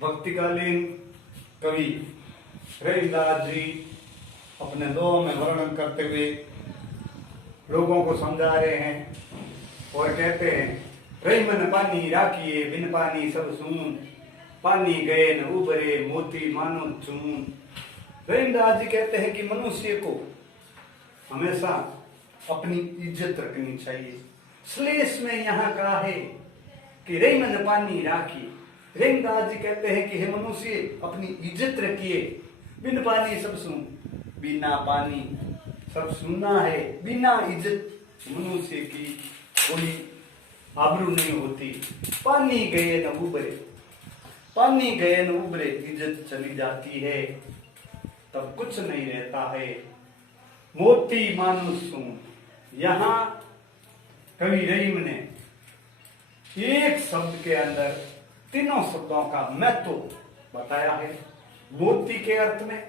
भक्तिकालीन कवि रविदास जी अपने दोहों में वर्णन करते हुए लोगों को समझा रहे हैं और कहते हैं, रही मन पानी राखिए बिन पानी सब सून, पानी गए न उबरे मोती मानो चून। रविदास जी कहते हैं कि मनुष्य को हमेशा अपनी इज्जत रखनी चाहिए। श्लेष में यहाँ कहा है कि रही मन पानी राखिए। रविदास जी कहते हैं कि हे मनुष्य अपनी इज्जत रखिए, बिन पानी सब सुन। बिना पानी सब सुनना है, बिना इज्जत मनुष्य की कोई आबरू नहीं होती। पानी गए न उबरे, पानी गए न उबरे, इज्जत चली जाती है तब कुछ नहीं रहता है। मोती मानो सुन, यहाँ कवि रहीम ने एक शब्द के अंदर तीनों शब्दों का महत्व बताया है। मोती के अर्थ में,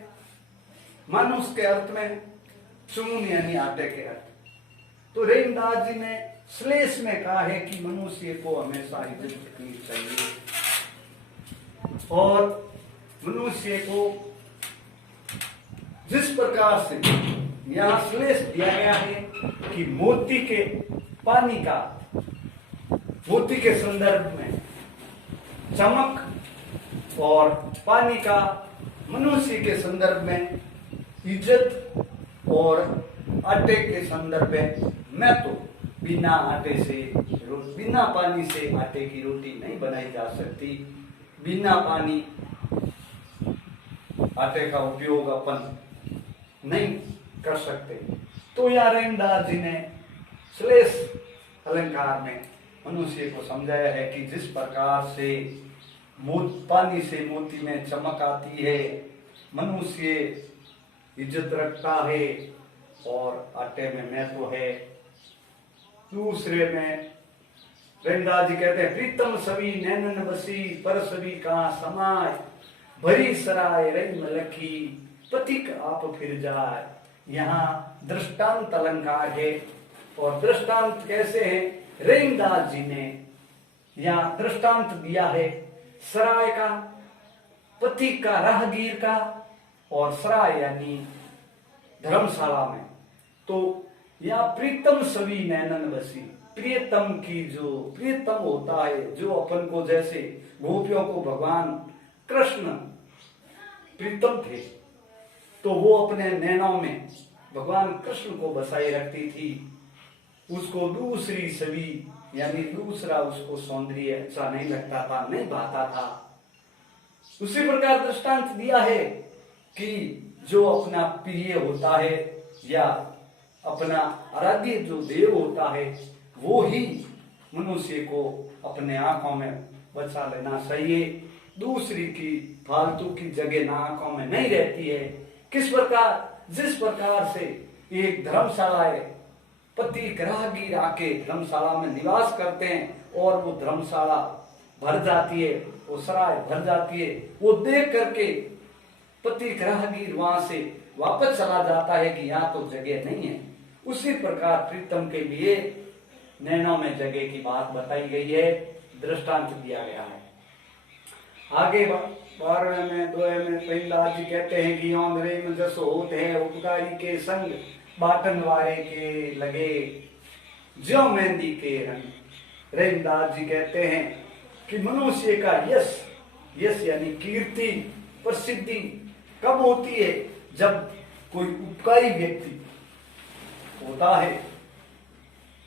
मानुष के अर्थ में, चून यानी आटे के अर्थ। तो रविदास जी ने श्लेष में कहा है कि मनुष्य को हमेशा इज्जत रखनी चाहिए और मनुष्य को जिस प्रकार से यहाँ श्लेष दिया गया है कि मोती के पानी का, मोती के संदर्भ में चमक और पानी का मनुष्य के संदर्भ में इज्जत और आटे के संदर्भ में महत्व। बिना आटे से, बिना पानी से आटे की रोटी नहीं बनाई जा सकती। बिना पानी आटे का उपयोग अपन नहीं कर सकते। तो यहाँ रविदास जी ने श्लेष अलंकार में मनुष्य को समझाया है कि जिस प्रकार से पानी से मोती में चमक आती है, मनुष्य इज्जत रखता है और आटे में महत्व है। दूसरे में रविदास जी कहते हैं, प्रीतम सभी नैनन बसी पर सभी का समाय, भरी सराय रंग लखी पथिक आप फिर जाए। यहाँ दृष्टांत अलंकार है और दृष्टांत कैसे है? रविदास जी ने यहाँ दृष्टांत दिया है सराय का, पथिक का, राहगीर का, और सराय यानी धर्मशाला में। तो यहाँ प्रीतम सभी नैनन बसी, प्रियतम की जो प्रियतम होता है, जो अपन को, जैसे गोपियों को भगवान कृष्ण प्रीतम थे तो वो अपने नैनों में भगवान कृष्ण को बसाए रखती थी। उसको दूसरी सभी यानी दूसरा उसको सौंदर्य अच्छा नहीं लगता था, नहीं भाता था। उसी प्रकार दृष्टांत दिया है कि जो अपना प्रिय होता है या अपना आराध्य जो देव होता है, वो ही मनुष्य को अपने आंखों में बचा लेना चाहिए। दूसरी की फालतू की जगह आंखों में नहीं रहती है। किस प्रकार? जिस प्रकार से एक धर्मशाला है, पति राहगीर आके धर्मशाला में निवास करते हैं और वो धर्मशाला भर जाती है, वो सराय भर जाती है, वो देख करके पति राहगीर वहां से वापस चला जाता है कि यहाँ तो जगह नहीं है। उसी प्रकार प्रीतम के लिए नैनों में जगह की बात बताई गई है, दृष्टांत दिया गया है। आगे 12वें में 2वें में रविदास जी कहते हैं कि औंधरे में जसो होते हैं उपकारी के संग, बाटन वारे के लगे ज्यो मेहंदी के रंग। रविदास जी कहते हैं कि मनुष्य का यश, यश यानी कीर्ति, प्रसिद्धि कब होती है? जब कोई उपकारी व्यक्ति होता है,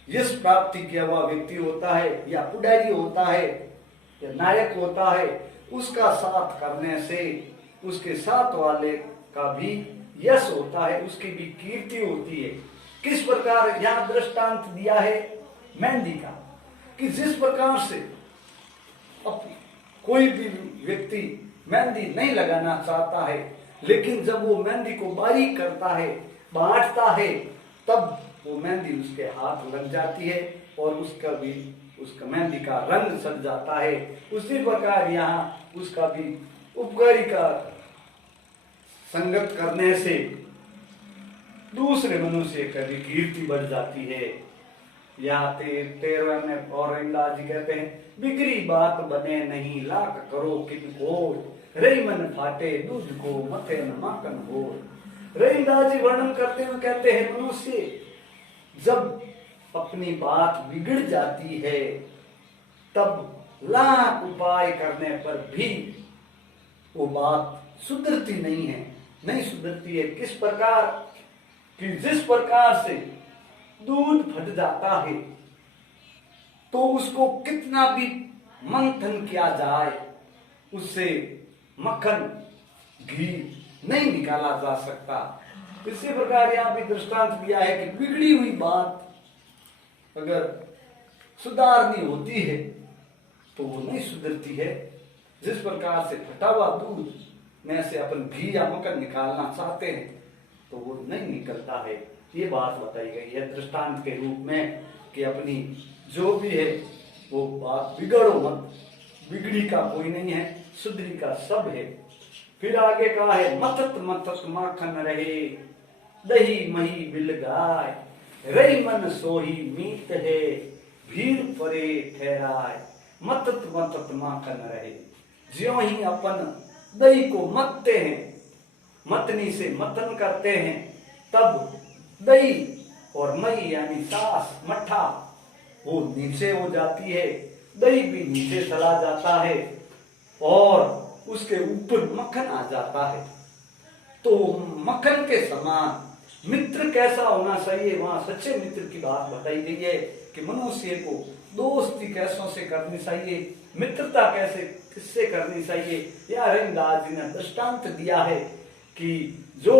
यश प्राप्ति किया हुआ व्यक्ति होता है या पुजारी होता है या नायक होता है, उसका साथ करने से उसके साथ वाले का भी यश होता है, उसकी भी कीर्ति होती है। किस प्रकार? यहाँ दृष्टांत दिया है मेहंदी का कि जिस प्रकार से अब कोई भी व्यक्ति मेहंदी नहीं लगाना चाहता है, लेकिन जब वो मेहंदी को बारीक करता है, बांटता है, तब वो मेहंदी उसके हाथ लग जाती है और उसका मेहंदी का रंग सज जाता है। उसी प्रकार यहाँ उसका भी उपकारी का संगत करने से दूसरे मनुष्य की भी कीर्ति बढ़ जाती है। यहाँ 13वें में और रविदास जी कहते हैं, बिगड़ी बात बने नहीं लाख करो किनको, रही मन फाटे दूध को मथे न माखन हो। रहीमदास जी वर्णन करते हुए कहते हैं, मनुष्य जब अपनी बात बिगड़ जाती है तब लाख उपाय करने पर भी वो बात सुधरती नहीं है, नहीं सुधरती है। किस प्रकार कि जिस प्रकार से दूध फट जाता है तो उसको कितना भी मंथन किया जाए उससे मक्खन घी नहीं निकाला जा सकता। इसी प्रकार यहाँ भी दृष्टांत दिया है कि बिगड़ी हुई बात अगर सुधारनी होती है तो वो नहीं सुधरती है। जिस प्रकार से फटा हुआ दूध में से अपन घी या मक्खन निकालना चाहते हैं तो वो नहीं निकलता है। ये बात बताई गई है दृष्टांत के रूप में कि अपनी जो भी है वो बात बिगड़ो मत, बिगड़ी का कोई नहीं है, सुधरी का सब है। फिर आगे कहा है, मतत मतत माखन रहे दही मही बिल गाय, रही मन सोही मीत है भीड़ परे ठहराए। मतत मतत माखन रहे, ज्यों ही अपन दही को मतते हैं, मतनी से मतन करते हैं, तब दही और मई यानी सास मट्ठा वो नीचे हो जाती है, दही भी नीचे चला जाता है और उसके ऊपर मक्खन आ जाता है। तो मक्खन के समान मित्र कैसा होना चाहिए, वहां सच्चे मित्र की बात बताई गई है कि मनुष्य को दोस्ती कैसों से करनी चाहिए, मित्रता कैसे किससे करनी चाहिए। या रहीमदास जी ने दृष्टांत दिया है कि जो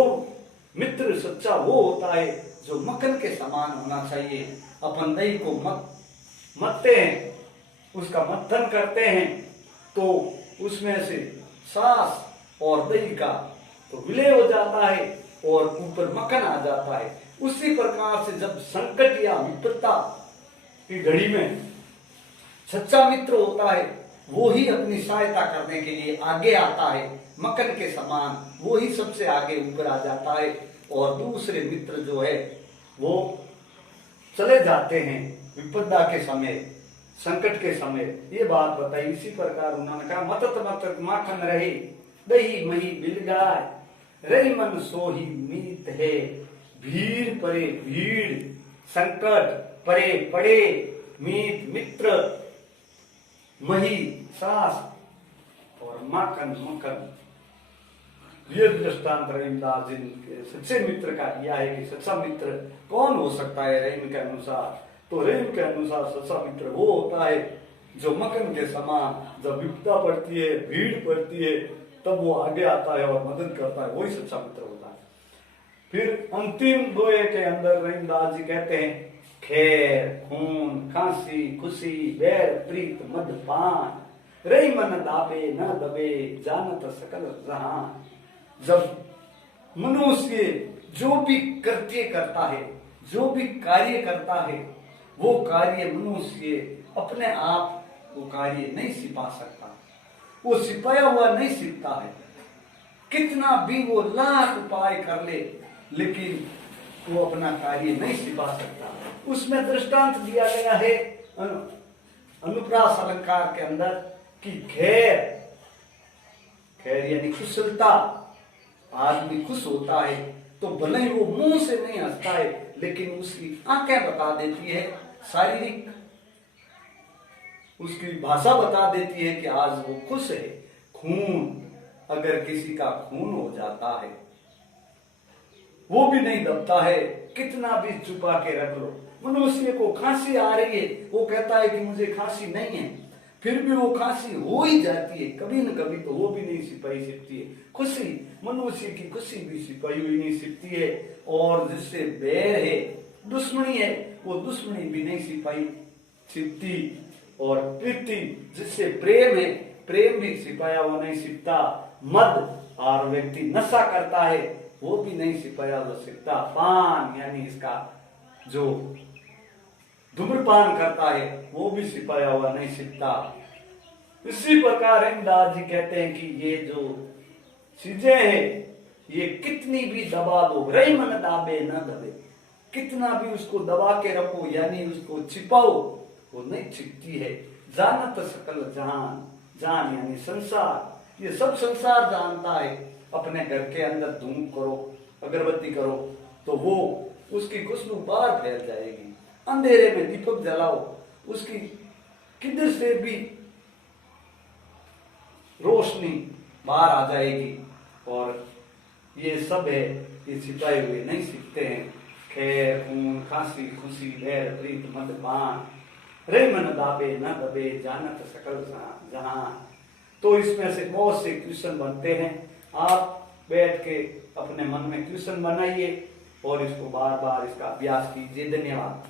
मित्र सच्चा वो होता है जो मक्खन के समान होना चाहिए। अपन दही को मतते हैं, उसका मंथन करते हैं तो उसमें से सास और दही का तो विलय हो जाता है और ऊपर मक्खन आ जाता है। उसी प्रकार से जब संकट या विपत्ता की घड़ी में सच्चा मित्र होता है वो ही अपनी सहायता करने के लिए आगे आता है, मक्खन के समान वो ही सबसे आगे ऊपर आ जाता है और दूसरे मित्र जो है वो चले जाते हैं विपदा के समय, संकट के समय। ये बात बताई। इसी प्रकार उन्होंने कहा, मतत मतत माखन रहे दही मही बिल गाय, रही मन सोही मीत है भीड़ परे भीड़, संकट परे पड़े मीत मित्र, मही सास और माखन मक्खन। ये दृष्टांत रहीमदास जी के सच्चे मित्र का दिया है कि सच्चा मित्र कौन हो सकता है रहीम के अनुसार। तो रहीम के अनुसार सच्चा मित्र वो होता है जो मक्खन के समान जब विपदा पड़ती है, भीड़ पड़ती है, तब वो आगे आता है और मदद करता है, वही सच्चा मित्र होता है। फिर अंतिम दोहे के अंदर रहीमदास जी कहते हैं, खैर खून खांसी खुशी बैर प्रीत मदपान, रही मन दाबे न दबे जानत सकल जहान। जब मनुष्य जो भी कृत्य करता है, जो भी कार्य करता है, वो कार्य मनुष्य अपने आप वो कार्य नहीं सिपा सकता, वो सिपाया हुआ नहीं सीखता है। कितना भी वो लाख उपाय कर ले लेकिन वो अपना कार्य नहीं सिपा सकता। उसमें दृष्टांत दिया गया है अनुप्रास अलंकार के अंदर कि खैर, खैर यानी कुशलता, आदमी खुश होता है तो भले ही वो मुंह से नहीं हंसता है लेकिन उसकी आंखें बता देती है, शारीरिक उसकी भाषा बता देती है कि आज वो खुश है। खून, अगर किसी का खून हो जाता है वो भी नहीं दबता है, कितना भी छुपा के रख लो। मनुष्य को खांसी आ रही है, वो कहता है कि मुझे खांसी नहीं है, फिर भी वो खांसी हो ही जाती है, कभी न कभी तो वो भी नहीं सिपाही सिकती है। खुशी, मनुष्य की खुशी भी सिपाही हुई नहीं सिकती है। और जिससे बैर है, दुश्मनी है, वो दुश्मनी भी नहीं सिपाही सिकती। और प्रीति, जिससे प्रेम है, प्रेम भी सिपाया हुआ नहीं सिकता। मद, और व्यक्ति नशा करता है, वो भी नहीं सिपाया हुआ सिकता। पान यानी इसका जो धूम्रपान करता है वो भी सिपाया हुआ नहीं सिकता। इसी प्रकार रहीमदास जी कहते हैं कि ये जो चीजें हैं ये कितनी भी दबा दो, रही मन दाबे न दबे, कितना भी उसको दबा के रखो यानी उसको छिपाओ, वो नहीं छिपती है। जानत सकल जहान, जान यानी संसार, ये सब संसार जानता है। अपने घर के अंदर धूम करो, अगरबत्ती करो, तो वो उसकी खुशबू बाहर फैल जाएगी। अंधेरे में दीपक जलाओ, उसकी किधर से भी रोशनी बाहर आ जाएगी। और ये सब है, ये छिपाए हुए नहीं सीखते हैं। खैर खून खांसी खुशी बैर प्रीत मदपान, रे मन दाबे न दबे जानत सकल जहां। तो इसमें से बहुत से क्वेश्चन बनते हैं। आप बैठ के अपने मन में क्वेश्चन बनाइए और इसको बार बार इसका अभ्यास कीजिए। धन्यवाद।